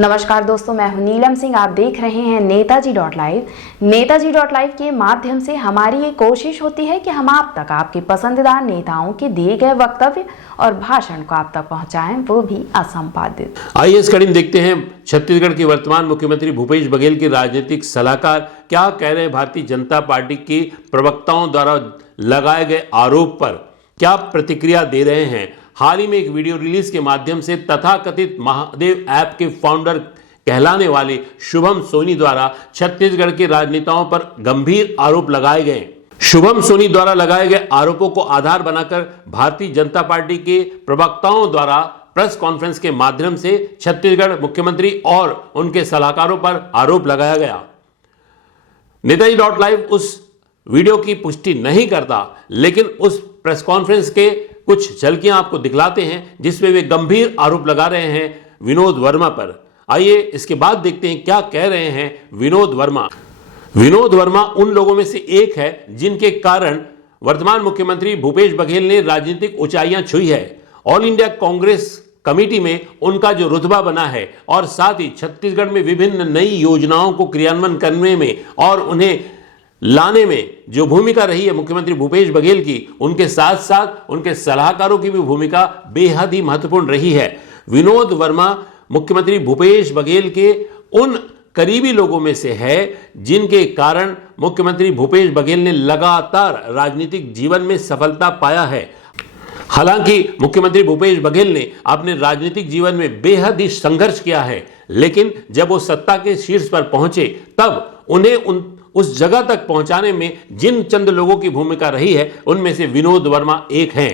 नमस्कार दोस्तों, मैं हूं नीलम सिंह। आप देख रहे हैं नेताजी.लाइव। नेताजी.लाइव के माध्यम से हमारी ये कोशिश होती है कि हम आप तक आपके पसंदीदा नेताओं के दिए गए वक्तव्य और भाषण को आप तक पहुंचाएं, वो भी असंपादित। आइए इस कड़ी में देखते हैं छत्तीसगढ़ के वर्तमान मुख्यमंत्री भूपेश बघेल के राजनीतिक सलाहकार क्या कह रहे हैं। भारतीय जनता पार्टी के प्रवक्ताओं द्वारा लगाए गए आरोप पर क्या प्रतिक्रिया दे रहे हैं। हाल ही में एक वीडियो रिलीज के माध्यम से तथाकथित महादेव ऐप के फाउंडर कहलाने वाले शुभम सोनी द्वारा छत्तीसगढ़ के राजनेताओं पर गंभीर आरोप लगाए गए। शुभम सोनी द्वारा लगाए गए आरोपों को आधार बनाकर भारतीय जनता पार्टी के प्रवक्ताओं द्वारा प्रेस कॉन्फ्रेंस के माध्यम से छत्तीसगढ़ मुख्यमंत्री और उनके सलाहकारों पर आरोप लगाया गया। नेताजी.लाइव उस वीडियो की पुष्टि नहीं करता, लेकिन उस प्रेस कॉन्फ्रेंस के कुछ झलकियां आपको दिखलाते हैं जिसमें वे गंभीर आरोप लगा रहे हैं विनोद वर्मा पर। आइए इसके बाद देखते हैं क्या कह रहे हैं विनोद वर्मा। विनोद वर्मा उन लोगों में से एक है जिनके कारण वर्तमान मुख्यमंत्री भूपेश बघेल ने राजनीतिक ऊंचाइयां छुई है। ऑल इंडिया कांग्रेस कमेटी में उनका जो रुतबा बना है और साथ ही छत्तीसगढ़ में विभिन्न नई योजनाओं को क्रियान्वयन करने में और उन्हें लाने में जो भूमिका रही है मुख्यमंत्री भूपेश बघेल की, उनके साथ साथ उनके सलाहकारों की भी भूमिका बेहद ही महत्वपूर्ण रही है। विनोद वर्मा मुख्यमंत्री भूपेश बघेल के उन करीबी लोगों में से है जिनके कारण मुख्यमंत्री भूपेश बघेल ने लगातार राजनीतिक जीवन में सफलता पाया है। हालांकि मुख्यमंत्री भूपेश बघेल ने अपने राजनीतिक जीवन में बेहद ही संघर्ष किया है, लेकिन जब वो सत्ता के शीर्ष पर पहुंचे तब उन्हें उस जगह तक पहुंचाने में जिन चंद लोगों की भूमिका रही है उनमें से विनोद वर्मा एक हैं।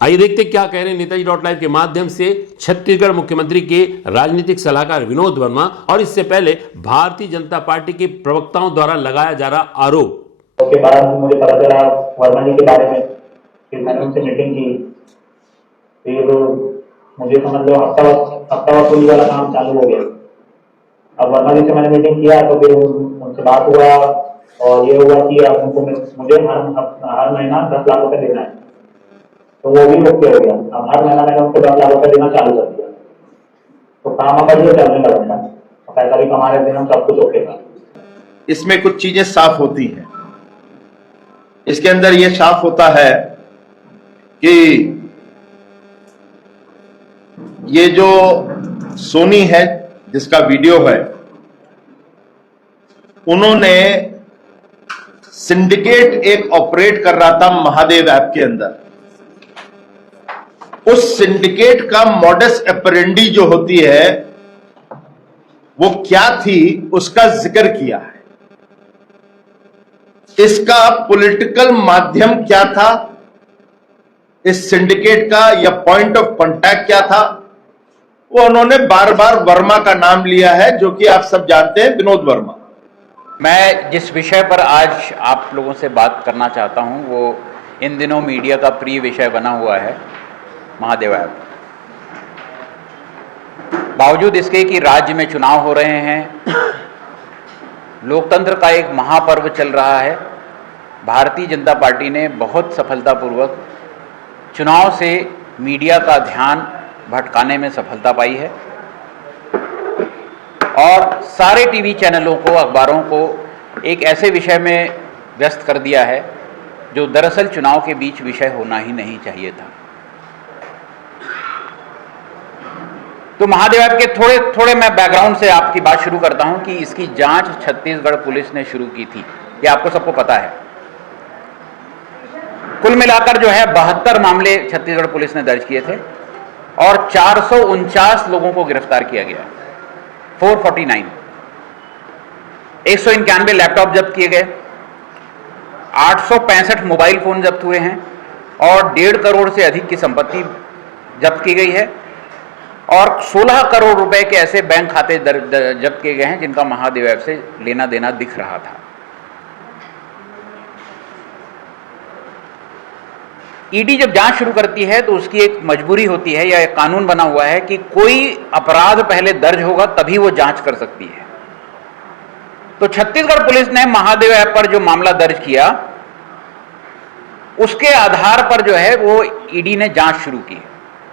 आइए देखते क्या कह रहे हैं नेताजी.लाइव के माध्यम से छत्तीसगढ़ मुख्यमंत्री के राजनीतिक सलाहकार विनोद वर्मा और इससे पहले भारतीय जनता पार्टी के प्रवक्ताओं द्वारा लगाया जा रहा आरोप। उसके बाद मुझे पता चला वर्मा जी के बारे में, फिर मैंने उनसे मीटिंग की, फिर मुझे समझ लो हफ्ता वसूली वाला काम चालू हो गया। अब वर्मा जी से मैंने मीटिंग किया तो फिर उनसे बात हुआ और ये हुआ कि अब उनको मुझे हर महीना 10 लाख रुपए देना है, तो वो भी ओके हो गया। अब हर महीना मैंने उनको 10 लाख रुपए देना चालू कर दिया, तो काम अब ये चलने लगा, तो पैसा भी कमा रहे थे हम, सब कुछ ओके था। इसमें कुछ चीजें साफ होती हैं। इसके अंदर ये साफ होता है कि ये जो सोनी है जिसका वीडियो है, उन्होंने सिंडिकेट एक ऑपरेट कर रहा था महादेव ऐप के अंदर। उस सिंडिकेट का मॉडस ऑपरेंडी जो होती है वो क्या थी, उसका जिक्र किया है। इसका पॉलिटिकल माध्यम क्या था, इस सिंडिकेट का या पॉइंट ऑफ कांटेक्ट क्या था, वो उन्होंने बार बार वर्मा का नाम लिया है, जो कि आप सब जानते हैं, विनोद वर्मा। मैं जिस विषय पर आज आप लोगों से बात करना चाहता हूं वो इन दिनों मीडिया का प्रिय विषय बना हुआ है, महादेव ऐप। बावजूद इसके कि राज्य में चुनाव हो रहे हैं, लोकतंत्र का एक महापर्व चल रहा है, भारतीय जनता पार्टी ने बहुत सफलतापूर्वक चुनाव से मीडिया का ध्यान भटकाने में सफलता पाई है और सारे टीवी चैनलों को, अखबारों को एक ऐसे विषय में व्यस्त कर दिया है जो दरअसल चुनाव के बीच विषय होना ही नहीं चाहिए था। तो महादेव ऐप के थोड़े मैं बैकग्राउंड से आपकी बात शुरू करता हूं कि इसकी जांच छत्तीसगढ़ पुलिस ने शुरू की थी, ये आपको सबको पता है। कुल मिलाकर जो है 72 मामले छत्तीसगढ़ पुलिस ने दर्ज किए थे और 449 लोगों को गिरफ्तार किया गया, 449। 191 लैपटॉप जब्त किए गए, 865 मोबाइल फोन जब्त हुए हैं और 1.5 करोड़ से अधिक की संपत्ति जब्त की गई है और 16 करोड़ रुपए के ऐसे बैंक खाते जब्त किए गए हैं जिनका महादेव ऐप से लेना देना दिख रहा था। ईडी जब जांच शुरू करती है तो उसकी एक मजबूरी होती है या एक कानून बना हुआ है कि कोई अपराध पहले दर्ज होगा तभी वो जांच कर सकती है। तो छत्तीसगढ़ पुलिस ने महादेव ऐप पर जो मामला दर्ज किया उसके आधार पर जो है वो ईडी ने जांच शुरू की।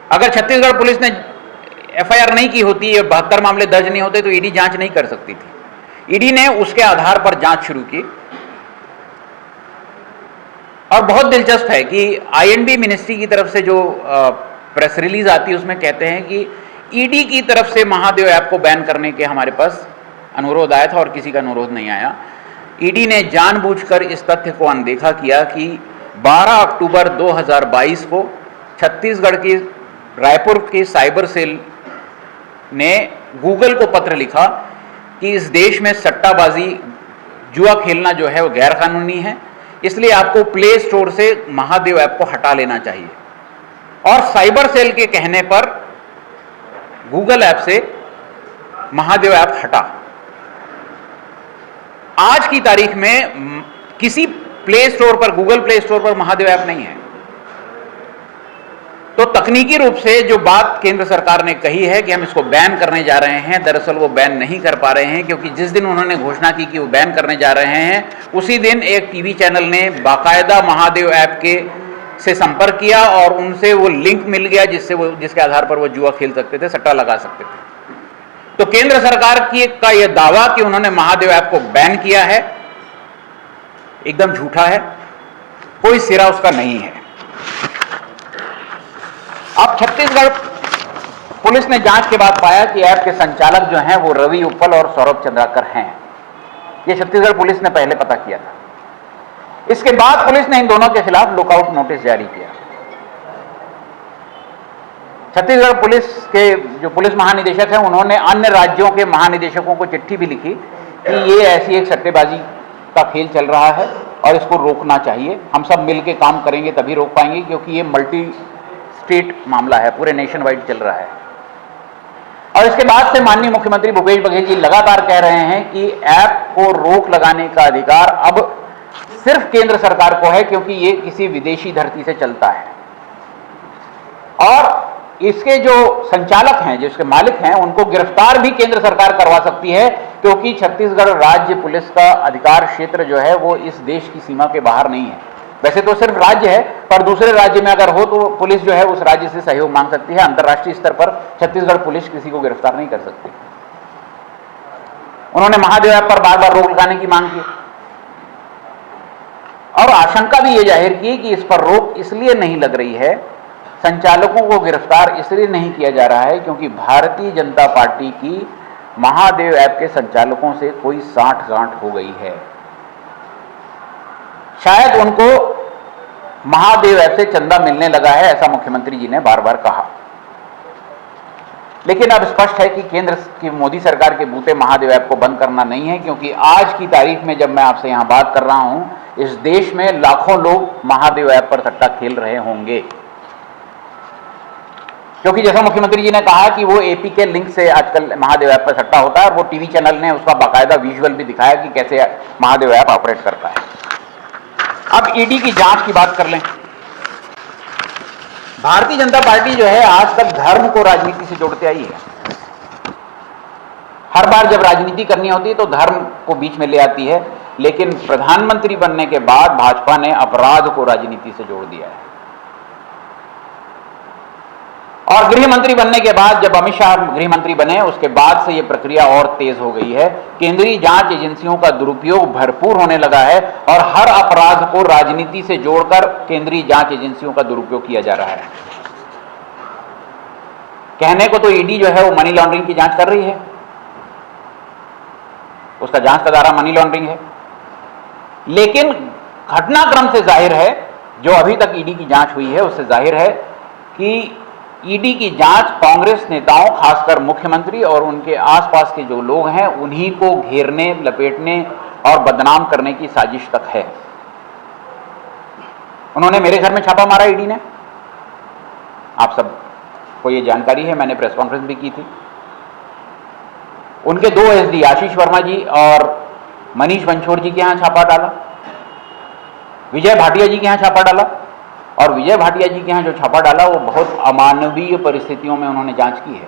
अगर छत्तीसगढ़ पुलिस ने एफआईआर नहीं की होती, 72 मामले दर्ज नहीं होते तो ईडी जांच नहीं कर सकती थी। ईडी ने उसके आधार पर जांच शुरू की। और बहुत दिलचस्प है कि आईएनबी मिनिस्ट्री की तरफ से जो प्रेस रिलीज आती है उसमें कहते हैं कि ईडी की तरफ से महादेव ऐप को बैन करने के हमारे पास अनुरोध आया था और किसी का अनुरोध नहीं आया। ईडी ने जानबूझकर इस तथ्य को अनदेखा किया कि 12 अक्टूबर 2022 को छत्तीसगढ़ की रायपुर की साइबर सेल ने गूगल को पत्र लिखा कि इस देश में सट्टाबाजी, जुआ खेलना जो है वो गैर कानूनी है, इसलिए आपको प्ले स्टोर से महादेव ऐप को हटा लेना चाहिए। और साइबर सेल के कहने पर गूगल ऐप से महादेव ऐप हटा। आज की तारीख में किसी प्ले स्टोर पर, गूगल प्ले स्टोर पर महादेव ऐप नहीं है। तो तकनीकी रूप से जो बात केंद्र सरकार ने कही है कि हम इसको बैन करने जा रहे हैं, दरअसल वो बैन नहीं कर पा रहे हैं, क्योंकि जिस दिन उन्होंने घोषणा की कि वो बैन करने जा रहे हैं, उसी दिन एक टीवी चैनल ने बाकायदा महादेव ऐप से संपर्क किया और उनसे वो लिंक मिल गया जिसके आधार पर वो जुआ खेल सकते थे, सट्टा लगा सकते थे। तो केंद्र सरकार का यह दावा कि उन्होंने महादेव ऐप को बैन किया है एकदम झूठा है, कोई सिरा उसका नहीं है। अब छत्तीसगढ़ पुलिस ने जांच के बाद पाया कि ऐप के संचालक जो हैं वो रवि उप्पल और सौरभ चंद्राकर हैं। ये छत्तीसगढ़ पुलिस ने पहले पता किया था। इसके बाद पुलिस ने इन दोनों के खिलाफ लुकआउट नोटिस जारी किया। छत्तीसगढ़ पुलिस के जो पुलिस महानिदेशक हैं उन्होंने अन्य राज्यों के महानिदेशकों को चिट्ठी भी लिखी कि ये ऐसी एक सट्टेबाजी का खेल चल रहा है और इसको रोकना चाहिए। हम सब मिलकर काम करेंगे तभी रोक पाएंगे, क्योंकि ये मल्टी स्टेट मामला है, पूरे नेशन वाइड चल रहा है। और इसके बाद से माननीय मुख्यमंत्री भूपेश बघेल जी लगातार कह रहे हैं कि ऐप को रोक लगाने का अधिकार अब सिर्फ केंद्र सरकार को है, क्योंकि ये किसी विदेशी धरती से चलता है। और इसके जो संचालक हैं, जिसके मालिक हैं, उनको गिरफ्तार भी केंद्र सरकार करवा सकती है, क्योंकि छत्तीसगढ़ राज्य पुलिस का अधिकार क्षेत्र जो है वो इस देश की सीमा के बाहर नहीं है। वैसे तो सिर्फ राज्य है, पर दूसरे राज्य में अगर हो तो पुलिस जो है उस राज्य से सहयोग मांग सकती है। अंतर्राष्ट्रीय स्तर पर छत्तीसगढ़ पुलिस किसी को गिरफ्तार नहीं कर सकती। उन्होंने महादेव ऐप पर बार बार रोक लगाने की मांग की और आशंका भी ये जाहिर की कि इस पर रोक इसलिए नहीं लग रही है, संचालकों को गिरफ्तार इसलिए नहीं किया जा रहा है क्योंकि भारतीय जनता पार्टी की महादेव ऐप के संचालकों से कोई साठगांठ हो गई है। शायद उनको महादेव ऐप से चंदा मिलने लगा है, ऐसा मुख्यमंत्री जी ने बार बार कहा। लेकिन अब स्पष्ट है कि केंद्र की मोदी सरकार के बूते महादेव ऐप को बंद करना नहीं है, क्योंकि आज की तारीख में जब मैं आपसे यहां बात कर रहा हूं, इस देश में लाखों लोग महादेव ऐप पर सट्टा खेल रहे होंगे। क्योंकि जैसा मुख्यमंत्री जी ने कहा कि वो एपी के लिंक से आजकल महादेव ऐप पर सट्टा होता है और वो टीवी चैनल ने उसका बाकायदा विजुअल भी दिखाया कि कैसे महादेव ऐप ऑपरेट करता है। अब ईडी की जांच की बात कर लें। भारतीय जनता पार्टी जो है आज तक धर्म को राजनीति से जोड़ते आई है। हर बार जब राजनीति करनी होती है तो धर्म को बीच में ले आती है, लेकिन प्रधानमंत्री बनने के बाद भाजपा ने अपराध को राजनीति से जोड़ दिया है। और गृह मंत्री बनने के बाद, जब अमित शाह गृह मंत्री बने, उसके बाद से यह प्रक्रिया और तेज हो गई है। केंद्रीय जांच एजेंसियों का दुरुपयोग भरपूर होने लगा है और हर अपराध को राजनीति से जोड़कर केंद्रीय जांच एजेंसियों का दुरुपयोग किया जा रहा है। कहने को तो ईडी जो है वो मनी लॉन्ड्रिंग की जांच कर रही है, उसका जांच का दायरा मनी लॉन्ड्रिंग है, लेकिन घटनाक्रम से जाहिर है, जो अभी तक ईडी की जांच हुई है उससे जाहिर है कि ईडी की जांच कांग्रेस नेताओं, खासकर मुख्यमंत्री और उनके आसपास के जो लोग हैं, उन्हीं को घेरने, लपेटने और बदनाम करने की साजिश तक है। उन्होंने मेरे घर में छापा मारा ईडी ने, आप सबको ये जानकारी है, मैंने प्रेस कॉन्फ्रेंस भी की थी। उनके दो एसडी आशीष वर्मा जी और मनीष बंछोड़ जी के यहां छापा डाला, विजय भाटिया जी के यहां छापा डाला, और विजय भाटिया जी के यहां जो छापा डाला वो बहुत अमानवीय परिस्थितियों में उन्होंने जांच की है।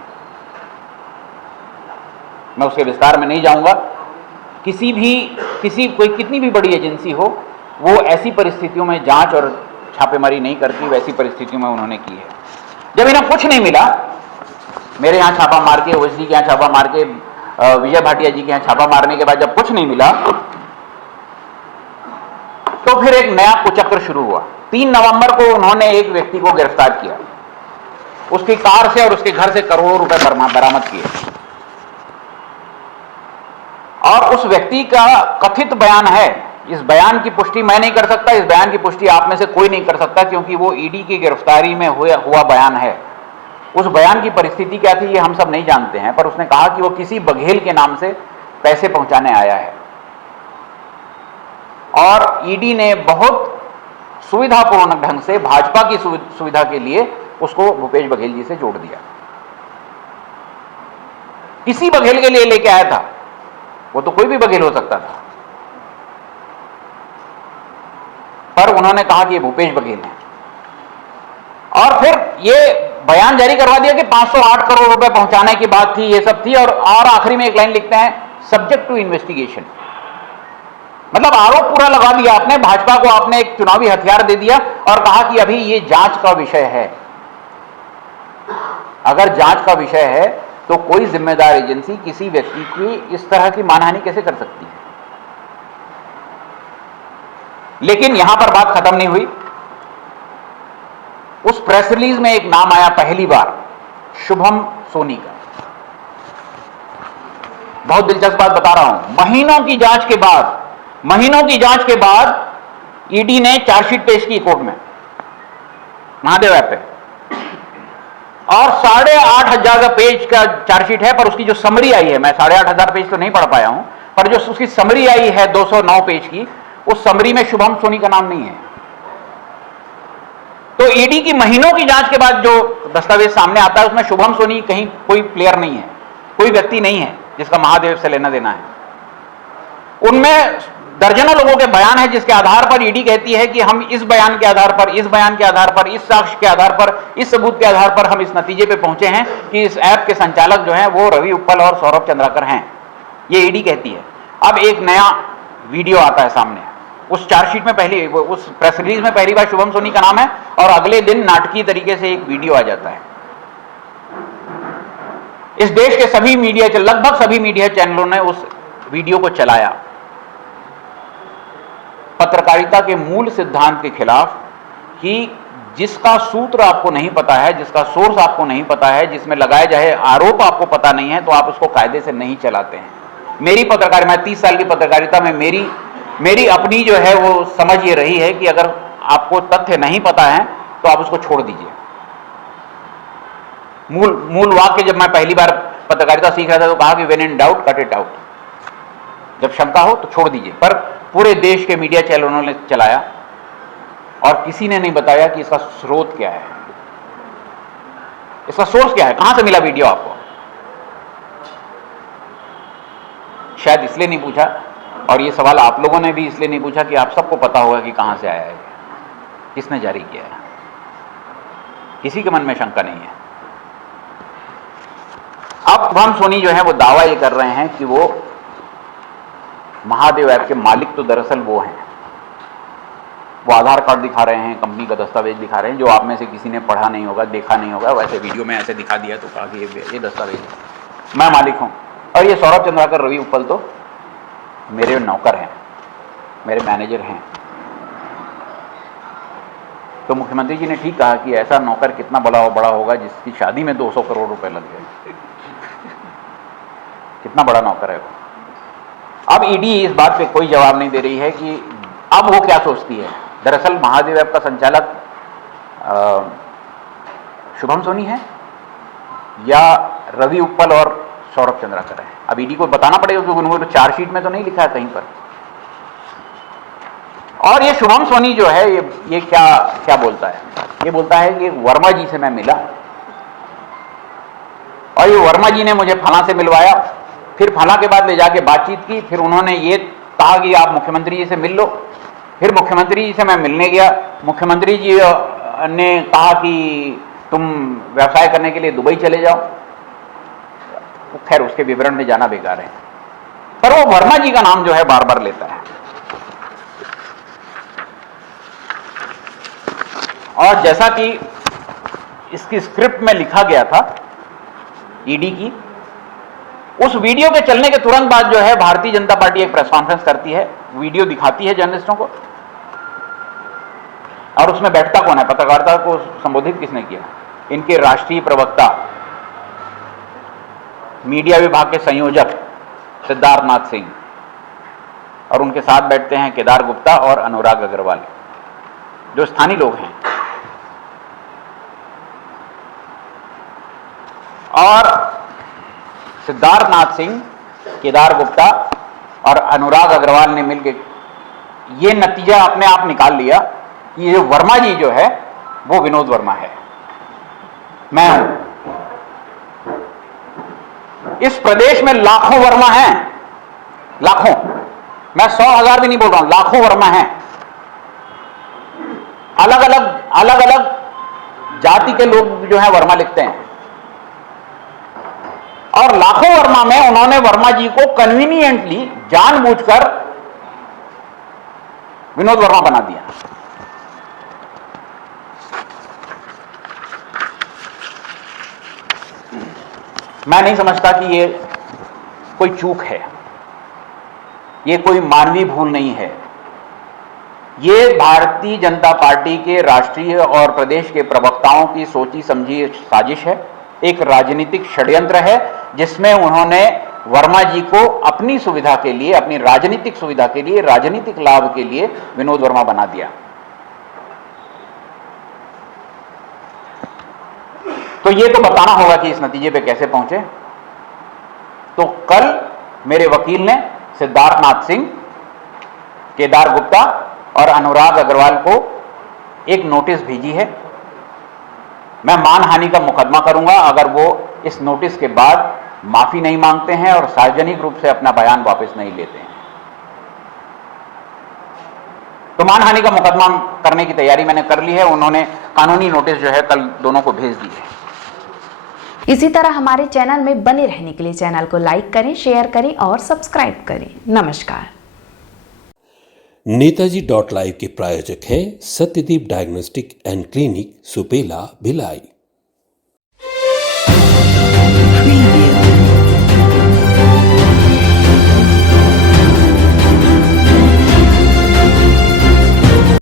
मैं उसके विस्तार में नहीं जाऊंगा। कोई कितनी भी बड़ी एजेंसी हो, वो ऐसी परिस्थितियों में जांच और छापेमारी नहीं करती, वैसी परिस्थितियों में उन्होंने की है। जब इन्हें कुछ नहीं मिला मेरे यहाँ छापा मार के, ओएसडी के यहाँ छापा मार के, विजय भाटिया जी के यहाँ छापा मारने के बाद जब कुछ नहीं मिला तो फिर एक नया कुचक्र शुरू हुआ। 3 नवंबर को उन्होंने एक व्यक्ति को गिरफ्तार किया, उसकी कार से और उसके घर से करोड़ों रुपए बरामद किए, और उस व्यक्ति का कथित बयान है, इस बयान की पुष्टि मैं नहीं कर सकता, इस बयान की पुष्टि आप में से कोई नहीं कर सकता, क्योंकि वो ईडी की गिरफ्तारी में हुआ बयान है। उस बयान की परिस्थिति क्या थी ये हम सब नहीं जानते हैं, पर उसने कहा कि वो किसी बघेल के नाम से पैसे पहुंचाने आया है, और ईडी ने बहुत सुविधापूर्ण ढंग से भाजपा की सुविधा के लिए उसको भूपेश बघेल जी से जोड़ दिया। किसी बघेल के लिए लेके आया था, वो तो कोई भी बघेल हो सकता था, पर उन्होंने कहा कि ये भूपेश बघेल है, और फिर ये बयान जारी करवा दिया कि 508 करोड़ रुपए पहुंचाने की बात थी, ये सब थी, और आखिरी में एक लाइन लिखते हैं, सब्जेक्ट टू इन्वेस्टिगेशन। मतलब आरोप पूरा लगा दिया आपने, भाजपा को आपने एक चुनावी हथियार दे दिया और कहा कि अभी ये जांच का विषय है। अगर जांच का विषय है तो कोई जिम्मेदार एजेंसी किसी व्यक्ति की इस तरह की मानहानि कैसे कर सकती है? लेकिन यहां पर बात खत्म नहीं हुई। उस प्रेस रिलीज में एक नाम आया पहली बार, शुभम सोनी का। बहुत दिलचस्प बात बता रहा हूं, महीनों की जांच के बाद ईडी ने चार्जशीट पेश की कोर्ट में, महादेव ऐप पे, और 8,500 पेज का चार्जशीट है, पर उसकी जो समरी आई है, मैं 8,500 पेज तो नहीं पढ़ पाया हूं, पर जो उसकी समरी आई है 209 पेज की, उस समरी में शुभम सोनी का नाम नहीं है। तो ईडी की महीनों की जांच के बाद जो दस्तावेज सामने आता है उसमें शुभम सोनी कहीं कोई प्लेयर नहीं है, कोई व्यक्ति नहीं है जिसका महादेव से लेना देना है। उनमें दर्जनों लोगों के बयान है जिसके आधार पर ईडी कहती है कि हम इस बयान के आधार पर, इस बयान के आधार पर, इस साक्ष्य के आधार पर, इस सबूत के आधार पर हम इस नतीजे पे पहुंचे हैं कि इस ऐप के संचालक जो हैं वो रवि उप्पल और सौरभ चंद्राकर हैं, ये ईडी कहती है। अब एक नया वीडियो आता है सामने, उस चार्जशीट में पहली, उस प्रेस रिलीज में पहली बार शुभम सोनी का नाम है, और अगले दिन नाटकीय तरीके से एक वीडियो आ जाता है। इस देश के सभी मीडिया, लगभग सभी मीडिया चैनलों ने उस वीडियो को चलाया, पत्रकारिता के मूल सिद्धांत के खिलाफ, कि जिसका सूत्र आपको नहीं पता है, जिसका सोर्स आपको नहीं पता है, जिसमें लगाए जाए आरोप आपको पता नहीं है, तो आप उसको कायदे से नहीं चलाते हैं। मेरी पत्रकारिता, मैं 30 साल की पत्रकारिता में मेरी अपनी जो है वो समझ ये रही है कि अगर आपको तथ्य नहीं पता है तो आप उसको छोड़ दीजिए। मूल वाक्य जब मैं पहली बार पत्रकारिता सीख रहा था तो कहा कि when in doubt cut it out, जब शंका हो तो छोड़ दीजिए। पर पूरे देश के मीडिया चैनलों ने चलाया और किसी ने नहीं बताया कि इसका स्रोत क्या है, इसका सोर्स क्या है, कहां से मिला वीडियो आपको। शायद इसलिए नहीं पूछा, और ये सवाल आप लोगों ने भी इसलिए नहीं पूछा कि आप सबको पता होगा कि कहां से आया है, किसने जारी किया है, किसी के मन में शंका नहीं है। अब शुभम सोनी जो है वो दावा ये कर रहे हैं कि वो महादेव ऐप के मालिक तो दरअसल वो हैं। वो आधार कार्ड दिखा रहे हैं, कंपनी का दस्तावेज दिखा रहे हैं, जो आप में से किसी ने पढ़ा नहीं होगा, देखा नहीं होगा, वैसे वीडियो में ऐसे दिखा दिया तो कहा कि ये दस्तावेज मैं मालिक हूं, और ये सौरभ चंद्राकर, रवि उप्पल तो मेरे नौकर हैं, मेरे मैनेजर हैं। तो मुख्यमंत्री जी ने ठीक कहा कि ऐसा नौकर कितना बड़ा होगा जिसकी शादी में 200 करोड़ रुपए लग गए, कितना बड़ा नौकर है वो। अब ईडी इस बात पे कोई जवाब नहीं दे रही है कि अब वो क्या सोचती है। दरअसल महादेव ऐप का संचालक शुभम सोनी है या रवि उप्पल और सौरभ चंद्राकर है। अब ईडी को बताना पड़ेगा क्योंकि उन्होंने चार्जशीट में तो नहीं लिखा है कहीं पर। और ये शुभम सोनी जो है ये क्या बोलता है, ये बोलता है कि वर्मा जी से मैं मिला और ये वर्मा जी ने मुझे फला से मिलवाया, फिर फला के बाद ले जाके बातचीत की, फिर उन्होंने ये कहा कि आप मुख्यमंत्री जी से मिल लो। फिर मुख्यमंत्री जी से मैं मिलने गया, मुख्यमंत्री जी ने कहा कि तुम व्यवसाय करने के लिए दुबई चले जाओ। खैर उसके विवरण में जाना बेकार है, पर वो वर्मा जी का नाम जो है बार बार लेता है। और जैसा कि इसकी स्क्रिप्ट में लिखा गया था ईडी की। उस वीडियो के चलने के तुरंत बाद जो है भारतीय जनता पार्टी एक प्रेस कॉन्फ्रेंस करती है, वीडियो दिखाती है जर्नलिस्टों को, और उसमें बैठता कौन है, पत्रकारिता को संबोधित किसने किया? इनके राष्ट्रीय प्रवक्ता, मीडिया विभाग के संयोजक सिद्धार्थ नाथ सिंह, और उनके साथ बैठते हैं केदार गुप्ता और अनुराग अग्रवाल, जो स्थानीय लोग हैं। और सिद्धार्थ नाथ सिंह, केदार गुप्ता और अनुराग अग्रवाल ने मिलकर यह नतीजा अपने आप निकाल लिया कि ये वर्मा जी जो है वो विनोद वर्मा है, मैं हूं। इस प्रदेश में लाखों वर्मा हैं, लाखों, मैं 100,000 भी नहीं बोल रहा हूं, लाखों वर्मा हैं। अलग अलग जाति के लोग जो है वर्मा लिखते हैं, और लाखों वर्मा में उन्होंने वर्मा जी को कन्वीनियंटली जानबूझकर विनोद वर्मा बना दिया। मैं नहीं समझता कि ये कोई चूक है, ये कोई मानवीय भूल नहीं है। ये भारतीय जनता पार्टी के राष्ट्रीय और प्रदेश के प्रवक्ताओं की सोची समझी साजिश है, एक राजनीतिक षड्यंत्र है, जिसमें उन्होंने वर्मा जी को अपनी सुविधा के लिए, अपनी राजनीतिक सुविधा के लिए, राजनीतिक लाभ के लिए विनोद वर्मा बना दिया। तो ये तो बताना होगा कि इस नतीजे पे कैसे पहुंचे। तो कल मेरे वकील ने सिद्धार्थ नाथ सिंह, केदार गुप्ता और अनुराग अग्रवाल को एक नोटिस भेजी है। मैं मानहानि का मुकदमा करूंगा अगर वो इस नोटिस के बाद माफी नहीं मांगते हैं और सार्वजनिक रूप से अपना बयान वापस नहीं लेते हैं। तो मानहानि का मुकदमा करने की तैयारी मैंने कर ली है। उन्होंने कानूनी नोटिस जो है कल दोनों को भेज दी है। इसी तरह हमारे चैनल में बने रहने के लिए चैनल को लाइक करें, शेयर करें और सब्सक्राइब करें। नमस्कार। नेताजी.live के प्रायोजक हैं Satyadeep diagnostic and clinic, Supela, Bhilai.